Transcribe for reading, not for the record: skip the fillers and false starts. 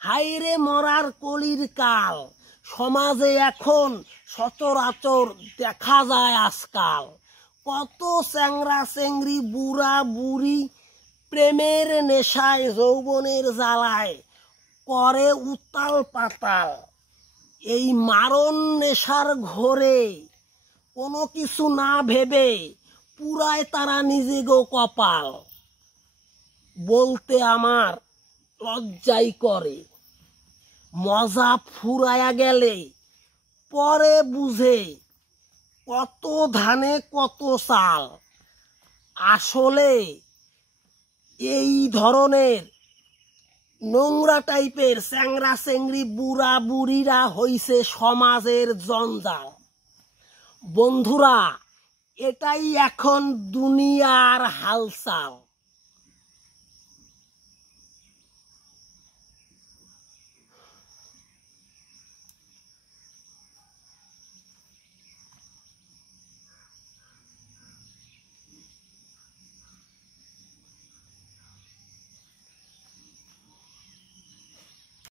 হাইরে মরার কলির কাল, সমাজে এখন সচরাচর দেখা যায় আজকাল। কত চ্যাংরা চেংড়ি বুড়া বুড়ি প্রেমের নেশায় যৌবনের জ্বালায় করে উতাল পাতাল। এই মারণ নেশার ঘোরে কোনো কিছু না ভেবে পুরায় তারা নিজে গো কপাল। বলতে আমার লজ্জাই করে, মজা ফুরায়া গেলে পরে বুঝে কত ধানে কত চাল। আসলে এই ধরনের নোংরা টাইপের চ্যাংরা চেংড়ি বুড়া বুড়িরা হইছে সমাজের জঞ্জাল। বন্ধুরা, এটাই এখন দুনিয়ার হালচাল।